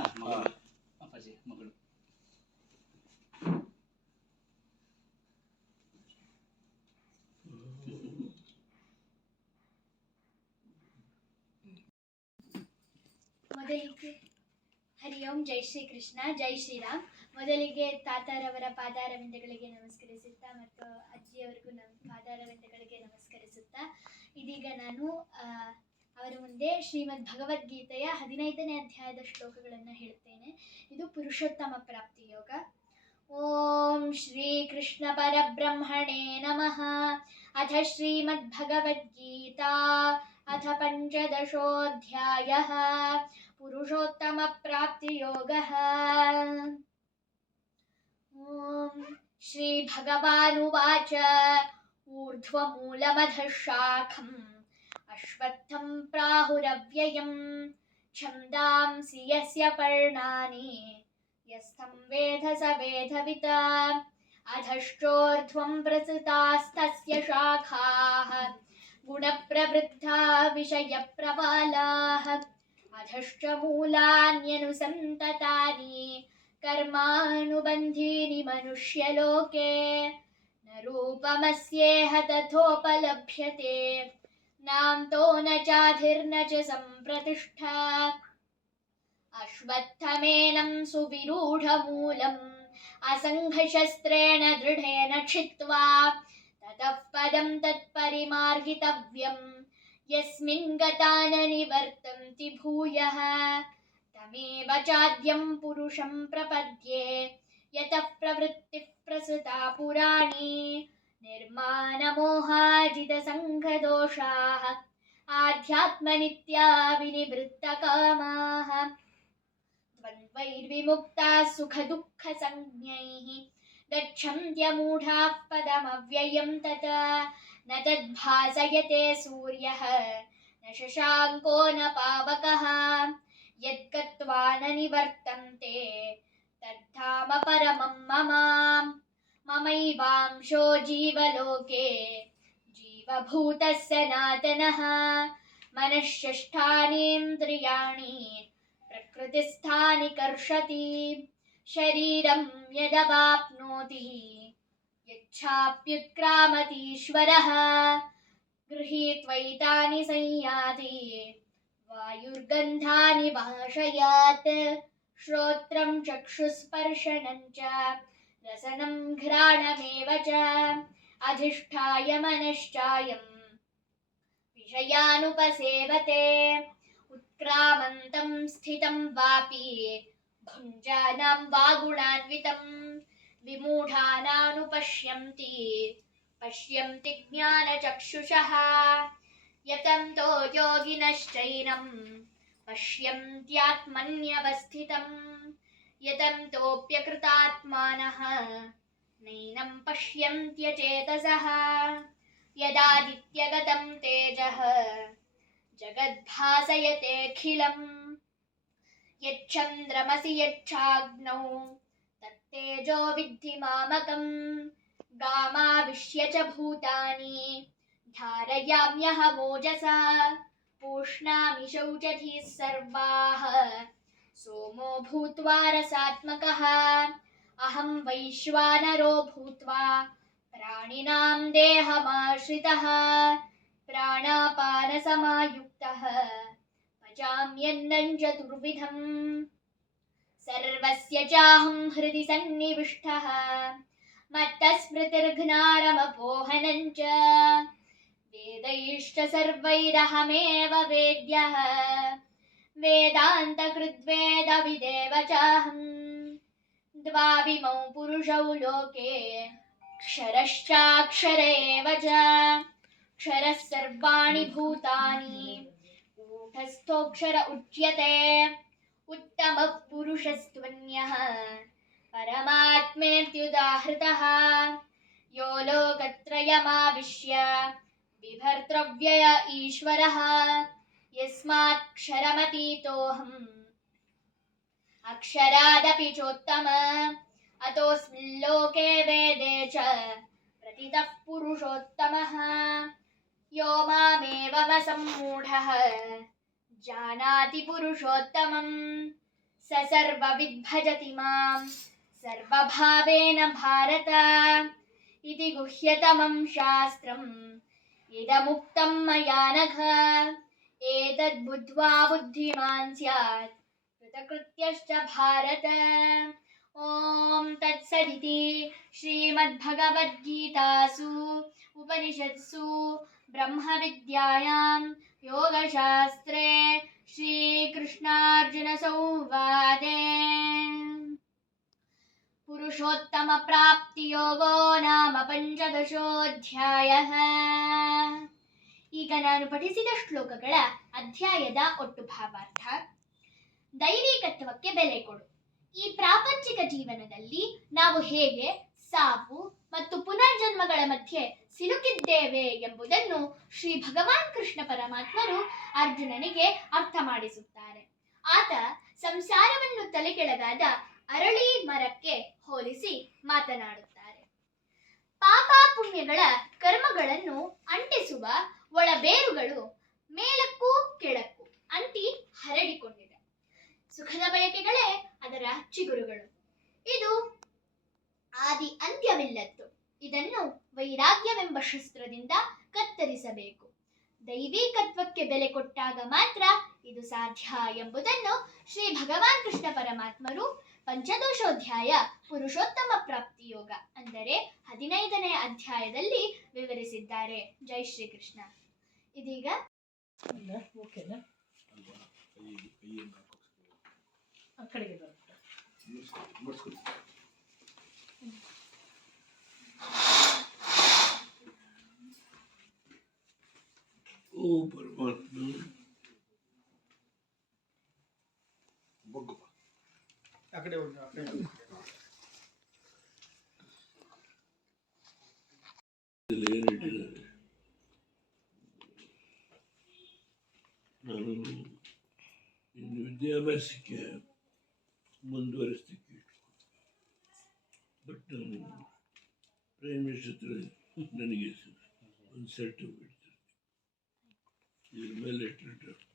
ಅಪ್ಪಾಜಿ ಮಗಳು ಮೊದಲಿಗೆ ಹರಿ ಓಂ ಜೈ ಶ್ರೀ ಕೃಷ್ಣ, ಜೈ ಶ್ರೀರಾಮ್ ಮೊದಲಿಗೆ ತಾತಾರವರ ಪಾದಾರವಿಂದಗಳಿಗೆ ನಮಸ್ಕರಿಸುತ್ತಾ ಮತ್ತು ಅಜ್ಜಿಯವರಿಗೂ ನಮ್ಮ ಪಾದಾರವಿಂದಗಳಿಗೆ ನಮಸ್ಕರಿಸುತ್ತಾ. ಇದೀಗ ನಾನು ಅವರ ಮುಂದೆ ಶ್ರೀಮದ್ ಭಗವದ್ಗೀತೆಯ ಹದಿನೈದನೇ ಅಧ್ಯಾಯದ ಶ್ಲೋಕಗಳನ್ನು ಹೇಳುತ್ತೇನೆ ಇದು ಪುರುಷೋತ್ತಮ ಪ್ರಾಪ್ತಿ ಯೋಗ ಓಂ ಶ್ರೀ ಕೃಷ್ಣ ಪರಬ್ರಹ್ಮಣೇ ನಮಃ ಅಥ ಶ್ರೀಮದ್ಭಗವದ್ಗೀತಾ अथ पञ्चदशोऽध्यायः पुरुषोत्तमप्राप्तियोगः ॐ श्रीभगवानुवाच ऊर्ध्वमूलमधशाखम् अश्वत्थं प्राहुरव्ययं छन्दांसि यस्य पर्णानि। यस्थं वेध स वेधवित। अधश्चोर्ध्वं प्रसृतास्तस्य शाखाः। गुणप्रवृद्धा विषयप्रबालाः। अधश्च मूलान्यनुसन्ततानि। कर्मानुबन्धीनि मनुष्यलोके। न रूपमस्येह तथोपलभ्यते नान्तो न चाधिर्न च सम्प्रतिष्ठा। अश्वत्थमेनं सुविरूढमूलम्, असङ्घशस्त्रेण दृढेन छित्त्वा, ततः पदं तत्परिमार्गितव्यं यस्मिन् गता निवर्तन्ति भूयः। तमेव चाद्यं पुरुषं प्रपद्ये, यतः प्रवृत्तिः प्रसृता पुराणी। निर्माणमोहाजितसङ्घदोषाः आध्यात्मनित्या विनिवृत्तकामाः द्वन्द्वैर्विमुक्ताः सुखदुःखसंज्ञैः गच्छन्त्यमूढाः पदमव्ययं तत, न तद्भासयते सूर्यः, न शशाङ्को न पावकः। यद्गत्वा न निवर्तन्ते, तद्धाम ममैवांशो जीवलोके। जीवभूतः सनातनः मनःषष्ठानीन्द्रियाणि प्रकृतिस्थानि कर्षति। शरीरं यदवाप्नोति, यच्छाप्युत्क्रामतीश्वरः। गृहीत्वैतानि संयाति, वायुर्गन्धानि वाशयात्। श्रोत्रं चक्षुस्पर्शनं च रसनं घ्राणमेव च अधिष्ठाय मनश्चायं विषयानुपसेवते, उत्क्रामन्तं स्थितं वापि भुञ्जानां वा विमूढानानुपश्यन्ति, पश्यन्ति ज्ञानचक्षुषः। यतन्तो योगिनश्चैनं, पश्यन्त्यात्मन्यवस्थितं यतन्तोऽप्यकृतात्मानः नैनं पश्यन्त्यचेतसः यदादित्यगतं तेजः। जगद्भासयतेऽखिलम् यच्चन्द्रमसि यच्छाग्नौ। तत्तेजो विद्धि गामाविश्य च भूतानि। पूष्णामि शौचधिः सर्वाः। सोमो भूत्वा रसात्मकः। अहं वैश्वानरो भूत्वा प्राणिनां देहमाश्रितः। प्राणापानसमायुक्तः। पचाम्यन्नं चतुर्विधम्। सर्वस्य चाहं हृदि सन्निविष्टः। मत्तस्मृतिर्घ्नारमपोहनं च। वेदैश्च सर्वैरहमेव वेद्यः। वेदान्तकृद्वेदविदेव चाहम् द्वाविमौ पुरुषौ लोके क्षरश्चाक्षर एव च। क्षरः सर्वाणि भूतानि। कूटस्थोऽक्षर उच्यते। उत्तमः पुरुषस्त्वन्यः। परमात्मेत्युदाहृतः। यो लोकत्रयमाविश्य। बिभर्तव्यय ईश्वरः। यस्माक्षरमतीतोऽहम् अक्षरादपि चोत्तम, अतोऽस्मिन् लोके वेदे च प्रतितः पुरुषोत्तमः। यो मामेवमसम्मूढः जानाति पुरुषोत्तमं स सर्वविद्भजति माँ सर्वभावेन भारत। इति गुह्यतमं शास्त्रम्, इदमुक्तं मया नघ। एतद्बुद्ध्वा बुद्धिमान् स्यात्। कृतकृत्यश्च भारत। ॐ तत्सदिति श्रीमद्भगवद्गीतासु, उपनिषत्सु, ब्रह्मविद्यायां योगशास्त्रे श्रीकृष्णार्जुनसंवादे। पुरुषोत्तमप्राप्तियोगो नाम पञ्चदशोऽध्यायः। ಈಗ ನಾನು ಪಠಿಸಿದ ಶ್ಲೋಕಗಳ ಅಧ್ಯಾಯದ ಒಟ್ಟು ಭಾವಾರ್ಥ. ದೈವಿಕತ್ವಕ್ಕೆ ಬೆಲೆ ಕೊಡು. ಈ ಪ್ರಾಪಂಚಿಕ ಜೀವನದಲ್ಲಿ ನಾವು ಹೇಗೆ ಸಾವು ಮತ್ತು ಪುನರ್ಜನ್ಮಗಳ ಮಧ್ಯೆ ಸಿಲುಕಿದ್ದೇವೆ ಎಂಬುದನ್ನು ಶ್ರೀ ಭಗವಾನ್ ಕೃಷ್ಣ ಪರಮಾತ್ಮರು ಅರ್ಜುನನಿಗೆ ಅರ್ಥ ಮಾಡಿಸುತ್ತಾರೆ. ಆತ ಸಂಸಾರವನ್ನು ತಲೆಕೆಳಗಾದ ಅರಳಿ ಮರಕ್ಕೆ ಹೋಲಿಸಿ ಮಾತನಾಡುತ್ತಾರೆ. ಪಾಪ ಪುಣ್ಯಗಳ ಕರ್ಮಗಳನ್ನು ಅಂಟಿಸುವ ಒಳ ಬೇರುಗಳು ಮೇಲಕ್ಕೂ ಕೆಳಕ್ಕೂ ಅಂಟಿ ಹರಡಿಕೊಂಡಿದೆ. ಸುಖದ ಬಯಕೆಗಳೇ ಅದರ ಚಿಗುರುಗಳು. ಇದು ಆದಿ ಅಂತ್ಯವಿಲ್ಲದ್ದು. ಇದನ್ನು ವೈರಾಗ್ಯವೆಂಬ ಶಸ್ತ್ರದಿಂದ ಕತ್ತರಿಸಬೇಕು. ದೈವಿಕತ್ವಕ್ಕೆ ಬೆಲೆ ಕೊಟ್ಟಾಗ ಮಾತ್ರ ಇದು ಸಾಧ್ಯ ಎಂಬುದನ್ನು ಶ್ರೀ ಭಗವಾನ್ ಕೃಷ್ಣ ಪರಮಾತ್ಮರು ಪಂಚದೋಷೋಧ್ಯಾಯ ಪುರುಷೋತ್ತಮ ಪ್ರಾಪ್ತಿ ಯೋಗ ಅಂದರೆ ಹದಿನೈದನೇ ಅಧ್ಯಾಯದಲ್ಲಿ ವಿವರಿಸಿದ್ದಾರೆ. ಜೈ ಶ್ರೀ ಕೃಷ್ಣ ಇದೀಗ ಅಲ್ಲ ಓಕೆನಾ ಆ ಕಡೆಗೆ ಬರುತ್ತೆ ಓ ಪರಮಾತ್ಮ ಬಗ್ಗಪ್ಪ ಆ ಕಡೆ ಹೋಗಿ ಆ ಕಡೆ ಹೋಗಿ. ಇಲ್ಲಿ ಇನ್ನು ವಿದ್ಯಾಭ್ಯಾಸಕ್ಕೆ ಮುಂದುವರಿಸಲಿಕ್ಕೆ ಬಟ್ ನಾನು ಪ್ರೈಮ್ ಮಿನಿಸ್ಟರ್ ಹತ್ರ ನನಗೆ ಒಂದು ಸರ್ಟಿಫಿಕೇಟ್ ಇದ್ರ ಮೇಲೆ ಲೆಟರ್ ಆಯ್ತು